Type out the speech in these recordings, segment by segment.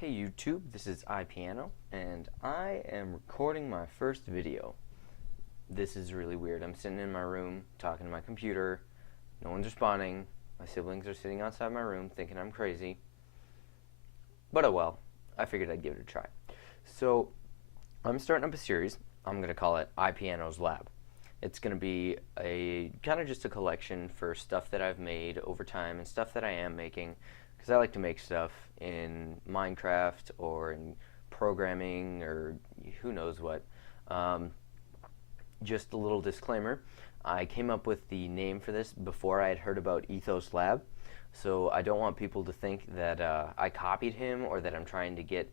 Hey YouTube, this is Ipiano, and I am recording my first video. This is really weird. I'm sitting in my room, talking to my computer, no one's responding, my siblings are sitting outside my room thinking I'm crazy. But oh well, I figured I'd give it a try. So, I'm starting up a series. I'm going to call it Ipiano's Lab. It's going to be a kind of just a collection for stuff that I've made over time and stuff that I am making, because I like to make stuff in Minecraft or in programming or who knows what. Just a little disclaimer, I came up with the name for this before I had heard about Ethos Lab, so I don't want people to think that I copied him or that I'm trying to get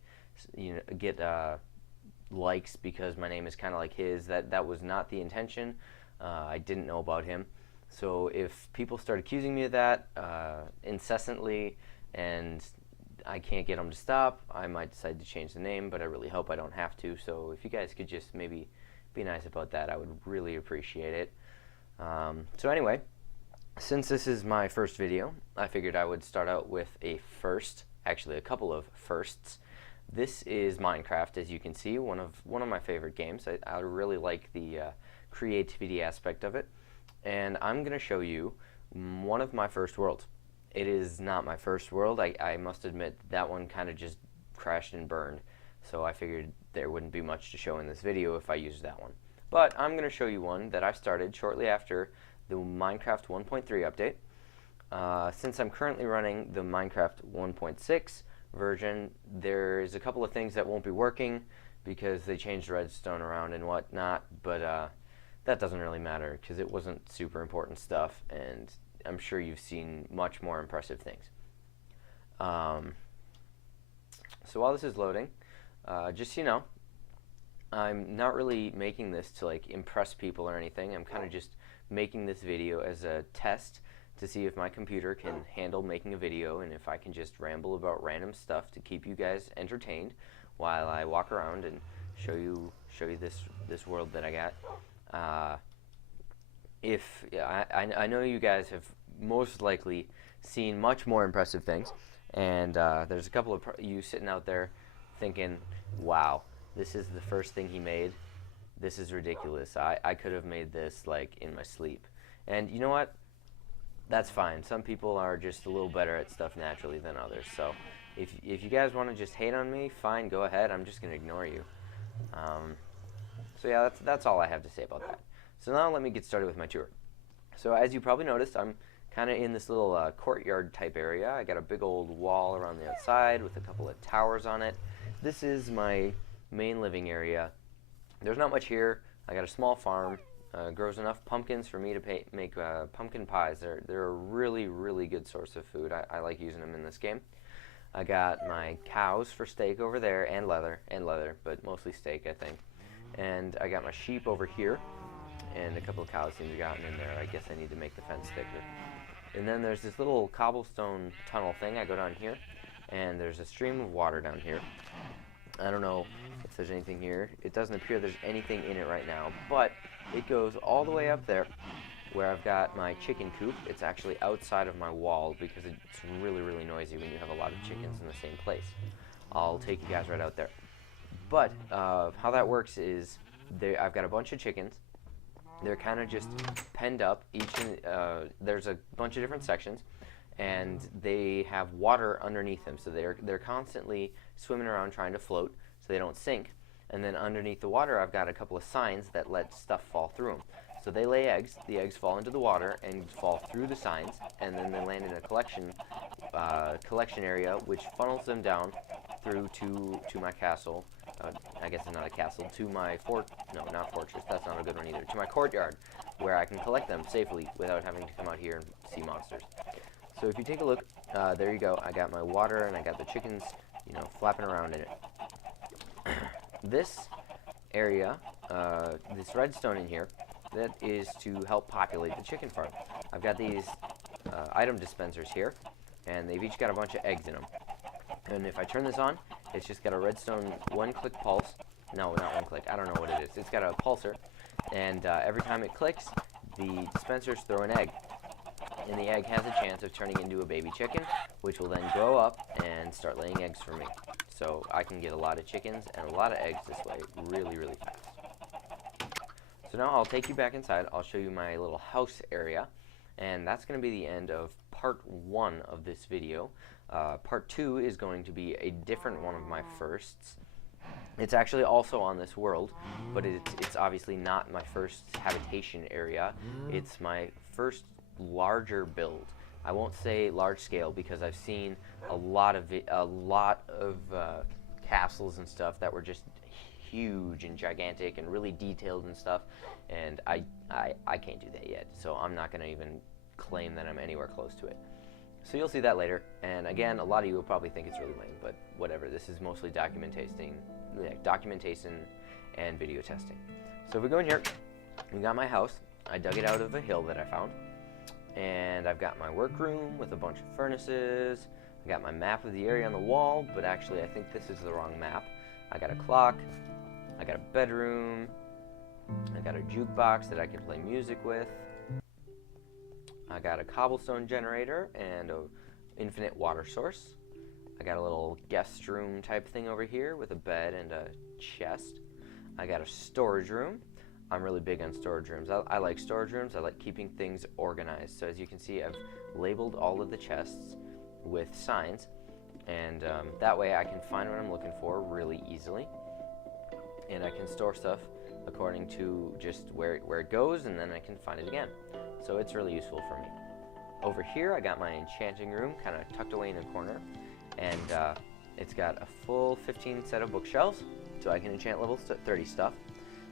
likes because my name is kind of like his. That was not the intention. I didn't know about him. So if people start accusing me of that incessantly and I can't get them to stop, I might decide to change the name, but I really hope I don't have to. So if you guys could just maybe be nice about that, I would really appreciate it. So anyway, since this is my first video, I figured I would start out with a first, actually a couple of firsts. This is Minecraft, as you can see, one of my favorite games. I really like the creativity aspect of it, and I'm going to show you one of my first worlds. It is not my first world. I must admit that one kind of just crashed and burned, so I figured there wouldn't be much to show in this video if I used that one. But I'm going to show you one that I started shortly after the Minecraft 1.3 update. Since I'm currently running the Minecraft 1.6 version, there's a couple of things that won't be working because they changed redstone around and whatnot, but that doesn't really matter because it wasn't super important stuff, and I'm sure you've seen much more impressive things. So while this is loading, just so you know, I'm not really making this to like impress people or anything. I'm kind of just making this video as a test to see if my computer can handle making a video and if I can just ramble about random stuff to keep you guys entertained while I walk around and show you this world that I got. I know you guys have most likely seen much more impressive things, and there's a couple of you sitting out there thinking, wow, this is the first thing he made. This is ridiculous. I could have made this like in my sleep. And you know what? That's fine. Some people are just a little better at stuff naturally than others. So if you guys want to just hate on me, fine, go ahead. I'm just going to ignore you. So yeah, that's all I have to say about that. So now let me get started with my tour. So as you probably noticed, I'm kind of in this little courtyard type area. I got a big old wall around the outside with a couple of towers on it. This is my main living area. There's not much here. I got a small farm. Grows enough pumpkins for me to make pumpkin pies. They're a really, really good source of food. I like using them in this game. I got my cows for steak over there, and leather, but mostly steak, I think. And I got my sheep over here, and a couple of cows seem to have gotten in there. I guess I need to make the fence thicker. And then there's this little cobblestone tunnel thing. I go down here, and there's a stream of water down here. I don't know if there's anything here. It doesn't appear there's anything in it right now, but it goes all the way up there where I've got my chicken coop. It's actually outside of my wall because it's really, really noisy when you have a lot of chickens in the same place. I'll take you guys right out there. But how that works is I've got a bunch of chickens. They're kind of just penned up. There's a bunch of different sections, and they have water underneath them, so they're constantly swimming around trying to float so they don't sink. And then underneath the water, I've got a couple of signs that let stuff fall through them. So they lay eggs, the eggs fall into the water and fall through the signs, and then they land in a collection area, which funnels them down through to my castle. I guess it's not a castle, to my not fortress, that's not a good one either, to my courtyard, where I can collect them safely without having to come out here and see monsters. So if you take a look, there you go. I got my water and I got the chickens, flapping around in it. This area, this redstone in here, that is to help populate the chicken farm. I've got these item dispensers here, and they've each got a bunch of eggs in them. And if I turn this on, it's just got a redstone one-click pulse. No, not one-click. I don't know what it is. It's got a pulser, and every time it clicks, the dispensers throw an egg. And the egg has a chance of turning into a baby chicken, which will then grow up and start laying eggs for me. So I can get a lot of chickens and a lot of eggs this way really, really fast. So now I'll take you back inside. I'll show you my little house area. And that's going to be the end of part 1 of this video. Part 2 is going to be a different one of my firsts. It's actually also on this world, but it's obviously not my first habitation area. It's my first larger build. I won't say large scale because I've seen a lot of castles and stuff that were just huge and gigantic and really detailed and stuff, and I can't do that yet, so I'm not going to even claim that I'm anywhere close to it. So you'll see that later, and again, a lot of you will probably think it's really lame, but whatever. This is mostly documentation and video testing. So if we go in here, we got my house. I dug it out of a hill that I found, and I've got my workroom with a bunch of furnaces. I got my map of the area on the wall, but actually I think this is the wrong map. I got a clock, I got a bedroom, I got a jukebox that I can play music with, I got a cobblestone generator and an infinite water source. I got a little guest room type thing over here with a bed and a chest. I got a storage room. I'm really big on storage rooms. I like storage rooms. I like keeping things organized. So as you can see, I've labeled all of the chests with signs, and that way I can find what I'm looking for really easily, and I can store stuff according to just where it goes, and then I can find it again. So it's really useful for me. Over here I got my enchanting room kind of tucked away in a corner, and it's got a full 15 set of bookshelves, so I can enchant level 30 stuff.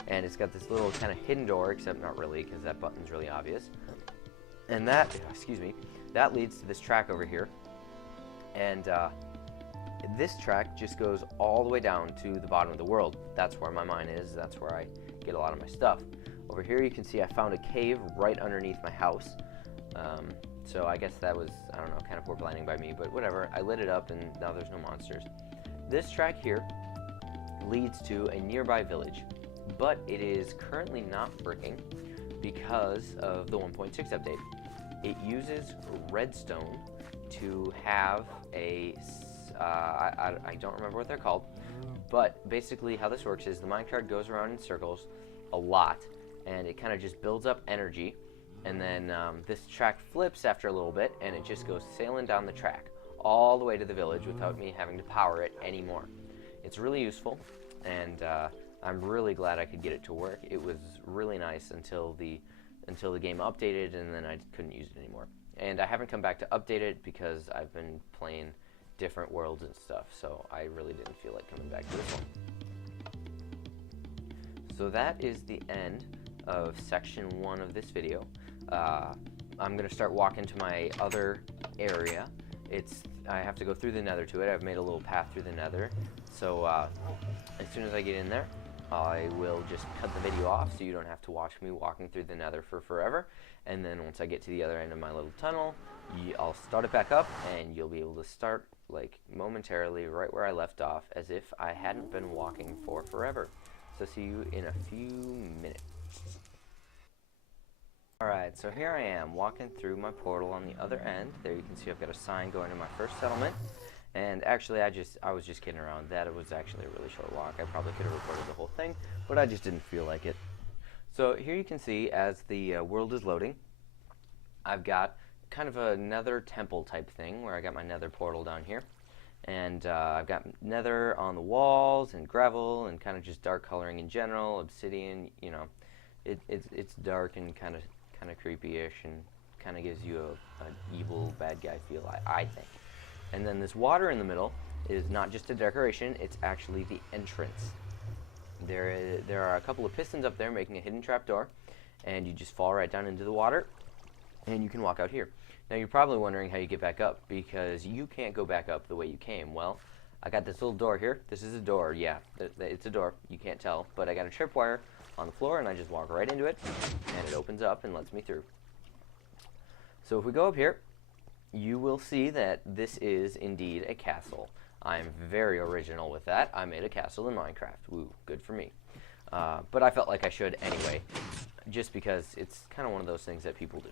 And it's got this little kind of hidden door, except not really, because that button's really obvious. And that, that leads to this track over here. And this track just goes all the way down to the bottom of the world. That's where my mine is. That's where I get a lot of my stuff. Over here you can see I found a cave right underneath my house. So I guess that was, I don't know, kind of poor planning by me, but whatever. I lit it up and now there's no monsters. This track here leads to a nearby village, but it is currently not working because of the 1.6 update. It uses redstone to have a, I don't remember what they're called, but basically how this works is the minecart goes around in circles a lot, and it kind of just builds up energy, and then this track flips after a little bit, and it just goes sailing down the track all the way to the village without me having to power it anymore. It's really useful, and I'm really glad I could get it to work. It was really nice until the game updated, and then I couldn't use it anymore. And I haven't come back to update it because I've been playing different worlds and stuff, so I really didn't feel like coming back to this one. So that is the end of section 1 of this video. I'm going to start walking to my other area. I have to go through the nether to it. I've made a little path through the nether. So as soon as I get in there, I will just cut the video off so you don't have to watch me walking through the nether for forever. And then once I get to the other end of my little tunnel, I'll start it back up, and you'll be able to start like momentarily right where I left off, as if I hadn't been walking for forever. So see you in a few minutes. Alright, so here I am walking through my portal on the other end. There you can see I've got a sign going to my first settlement. And actually I was just kidding around. That was actually a really short walk. I probably could have recorded the whole thing, but I just didn't feel like it. So here you can see as the world is loading, I've got kind of a nether temple type thing where I got my nether portal down here. And I've got nether on the walls and gravel and kind of just dark coloring in general, obsidian, you know. It's dark and kind of creepy-ish and kind of gives you an evil bad guy feel, I think. And then this water in the middle is not just a decoration, it's actually the entrance. There are a couple of pistons up there making a hidden trapdoor, and you just fall right down into the water, and you can walk out here. Now you're probably wondering how you get back up, because you can't go back up the way you came. Well, I got this little door here. This is a door, yeah, it's a door. You can't tell, but I got a tripwire on the floor, and I just walk right into it, and it opens up and lets me through. So if we go up here, you will see that this is indeed a castle. I'm very original with that. I made a castle in Minecraft. Woo, good for me. But I felt like I should anyway, just because it's kind of one of those things that people do.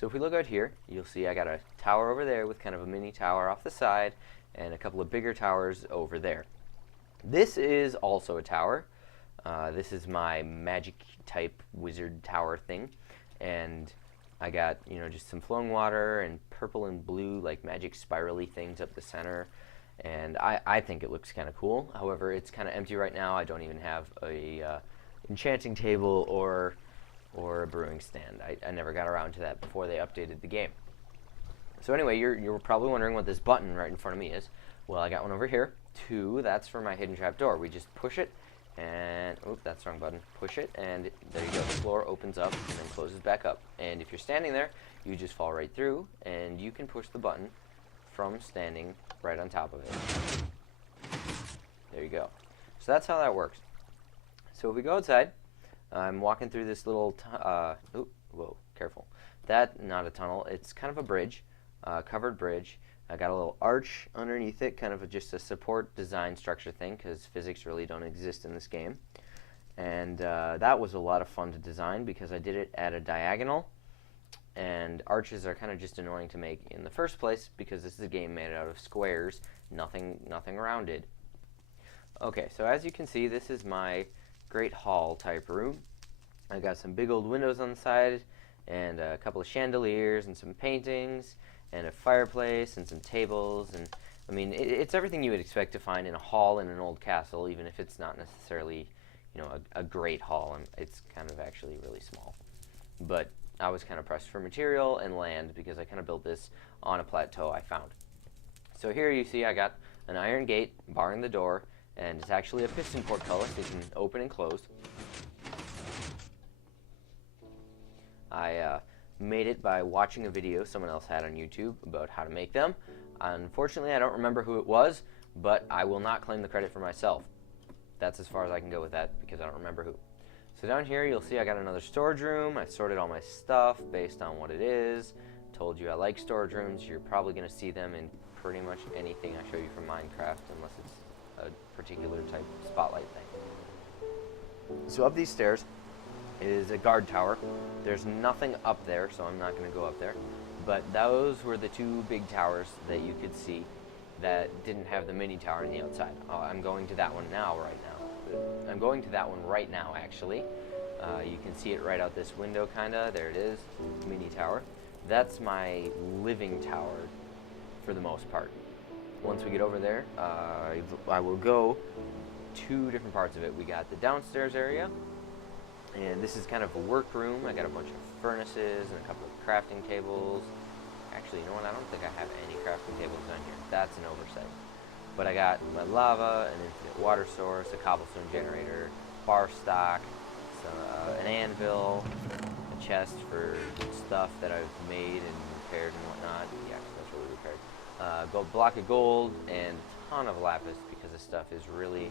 So if we look out here, you'll see I got a tower over there with kind of a mini tower off the side, and a couple of bigger towers over there. This is also a tower. This is my magic type wizard tower thing, and I got, you know, just some flowing water and purple and blue like magic spirally things up the center, and I think it looks kind of cool. However, it's kind of empty right now. I don't even have a enchanting table or a brewing stand. I never got around to that before they updated the game. So anyway, you're probably wondering what this button right in front of me is. Well, I got one over here. 2, that's for my hidden trap door. We just push it, and, oop, that's the wrong button. Push it, and there you go. The floor opens up and then closes back up. And if you're standing there, you just fall right through, and you can push the button from standing right on top of it. There you go. So that's how that works. So if we go outside, I'm walking through this little, oop, whoa, careful. That, not a tunnel, it's kind of a bridge, covered bridge. I got a little arch underneath it, kind of just a support design structure thing, because physics really don't exist in this game. And that was a lot of fun to design because I did it at a diagonal, and arches are kind of just annoying to make in the first place because this is a game made out of squares, nothing rounded. Okay, so as you can see, this is my great hall type room. I got some big old windows on the side, and a couple of chandeliers and some paintings, and a fireplace and some tables, and I mean it's everything you would expect to find in a hall in an old castle, even if it's not necessarily, you know, a great hall, and it's kind of actually really small. But I was kind of pressed for material and land because I kind of built this on a plateau I found. So here you see I got an iron gate barring the door, and it's actually a piston portcullis. It can open and close. I made it by watching a video someone else had on YouTube about how to make them. Unfortunately, I don't remember who it was, but I will not claim the credit for myself. That's as far as I can go with that because I don't remember who. So down here you'll see I got another storage room. I sorted all my stuff based on what it is. Told you I like storage rooms. You're probably going to see them in pretty much anything I show you from Minecraft, unless it's a particular type of spotlight thing. So up these stairs is a guard tower. There's nothing up there, so I'm not going to go up there. But those were the 2 big towers that you could see that didn't have the mini tower on the outside. I'm going to that one right now. I'm going to that one right now, actually. You can see it right out this window, kinda. There it is, mini tower. That's my living tower, for the most part. Once we get over there, I will go 2 different parts of it. We got the downstairs area, and this is kind of a workroom. I got a bunch of furnaces and a couple of crafting tables. Actually, you know what? I don't think I have any crafting tables down here. That's an oversight. But I got my lava, an infinite water source, a cobblestone generator, bar stock, an anvil, a chest for stuff that I've made and repaired and whatnot. Yeah, that's really repaired. A block of gold and a ton of lapis because this stuff is really,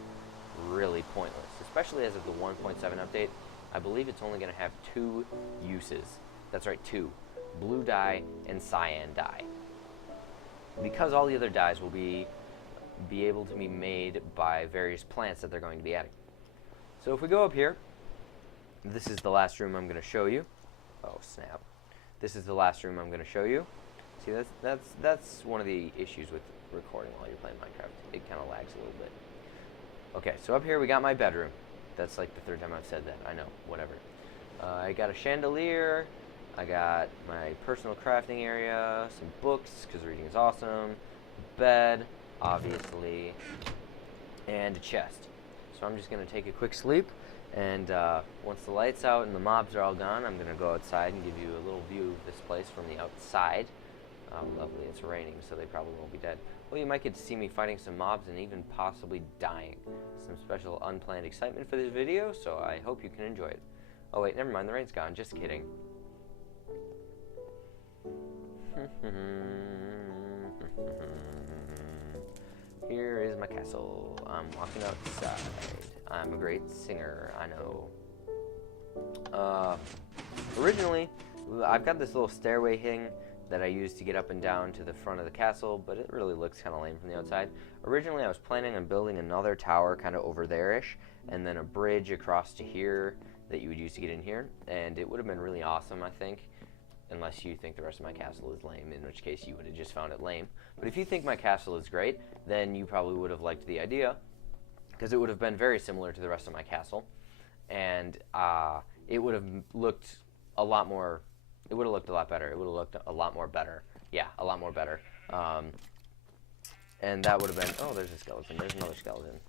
really pointless. Especially as of the 1.7 update. I believe it's only going to have 2 uses. That's right, 2. Blue dye and cyan dye. Because all the other dyes will be able to be made by various plants that they're going to be adding. So if we go up here, this is the last room I'm going to show you. Oh snap. This is the last room I'm going to show you. See, that's one of the issues with recording while you're playing Minecraft. It kind of lags a little bit. Okay, so up here we got my bedroom. That's like the 3rd time I've said that. I know, whatever. I got a chandelier. I got my personal crafting area, some books, because reading is awesome, bed, obviously, and a chest. So I'm just going to take a quick sleep, and once the light's out and the mobs are all gone, I'm going to go outside and give you a little view of this place from the outside. Lovely, it's raining, so they probably won't be dead. Well, you might get to see me fighting some mobs and even possibly dying. Some special unplanned excitement for this video, so I hope you can enjoy it. Oh wait, never mind, the rain's gone, just kidding. Here is my castle. I'm walking outside. I'm a great singer, I know. Originally, I've got this little stairway thing that I use to get up and down to the front of the castle, but it really looks kind of lame from the outside. Originally, I was planning on building another tower kind of over there-ish, and then a bridge across to here that you would use to get in here, and it would have been really awesome, I think. unless you think the rest of my castle is lame, in which case you would have just found it lame. But if you think my castle is great, then you probably would have liked the idea, because it would have been very similar to the rest of my castle, and it would have looked a lot more, it would have looked a lot better. It would have looked a lot more better. Yeah, a lot more better. And that would have been, oh, there's a skeleton. There's another skeleton.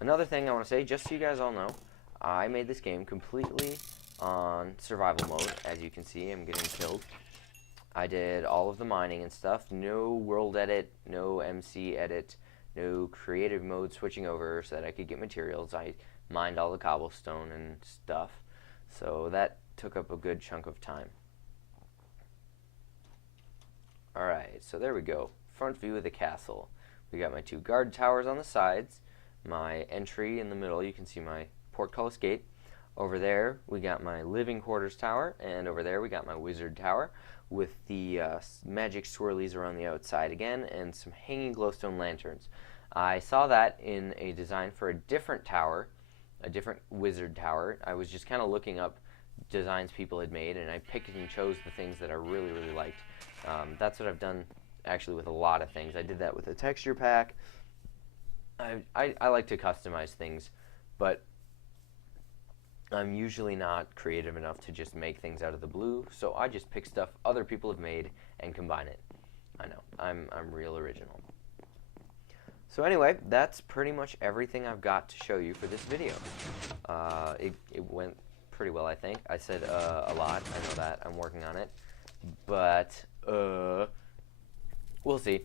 Another thing I want to say, just so you guys all know, I made this game completely on survival mode. As you can see, I'm getting killed. I did all of the mining and stuff. No world edit, no MC edit, no creative mode switching over so that I could get materials. I mined all the cobblestone and stuff. So that took up a good chunk of time. Alright, so there we go. Front view of the castle. We got my 2 guard towers on the sides, my entry in the middle. You can see my portcullis gate. Over there we got my living quarters tower, and over there we got my wizard tower with the magic swirlies around the outside again, and some hanging glowstone lanterns. I saw that in a design for a different tower, a different wizard tower. I was just kind of looking up designs people had made, and I picked and chose the things that I really, really liked. That's what I've done actually with a lot of things. I did that with a texture pack. I like to customize things, but I'm usually not creative enough to just make things out of the blue, so I just pick stuff other people have made and combine it. I know, I'm real original. So anyway, that's pretty much everything I've got to show you for this video. It went pretty well, I think. I said a lot, I know that, I'm working on it, but we'll see.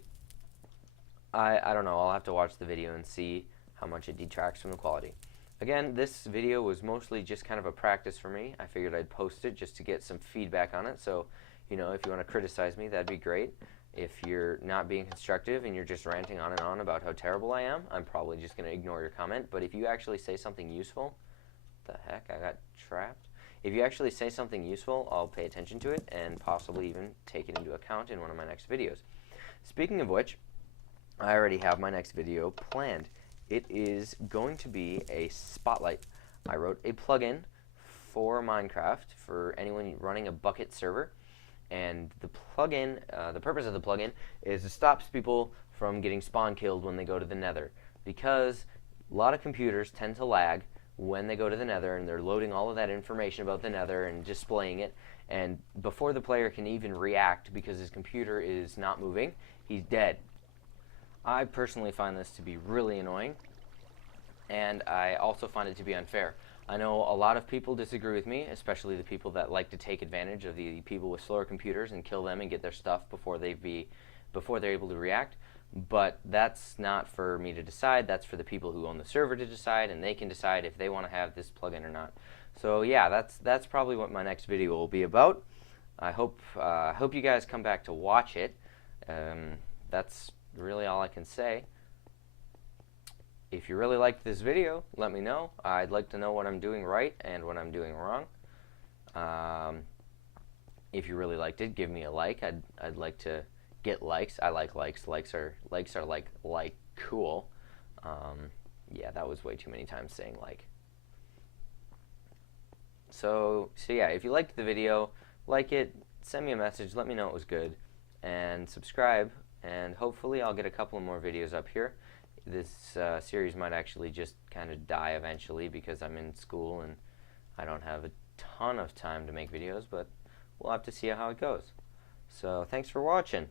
I don't know, I'll have to watch the video and see how much it detracts from the quality. Again, this video was mostly just kind of a practice for me. I figured I'd post it just to get some feedback on it, so, you know, if you want to criticize me, that'd be great. If you're not being constructive and you're just ranting on and on about how terrible I am, I'm probably just going to ignore your comment. But if you actually say something useful, the heck, I got trapped. If you actually say something useful, I'll pay attention to it and possibly even take it into account in one of my next videos. Speaking of which, I already have my next video planned. It is going to be a spotlight. I wrote a plugin for Minecraft for anyone running a bucket server, and the plugin, the purpose of the plugin is it stops people from getting spawn killed when they go to the nether, because a lot of computers tend to lag when they go to the nether, and they're loading all of that information about the nether and displaying it, and before the player can even react because his computer is not moving, he's dead. I personally find this to be really annoying, and I also find it to be unfair. I know a lot of people disagree with me, especially the people that like to take advantage of the people with slower computers and kill them and get their stuff before they're able to react. But that's not for me to decide. That's for the people who own the server to decide, and they can decide if they want to have this plugin or not. So yeah, that's probably what my next video will be about. I hope you guys come back to watch it. That's really all I can say. If you really liked this video, let me know. I'd like to know what I'm doing right and what I'm doing wrong. If you really liked it, give me a like. I'd like to get likes. I like likes. Likes are like cool. Yeah, that was way too many times saying like. So yeah, if you liked the video, like it, send me a message, let me know it was good, and subscribe, and hopefully I'll get a couple more videos up here. This series might actually just kind of die eventually because I'm in school and I don't have a ton of time to make videos, but we'll have to see how it goes. So thanks for watching.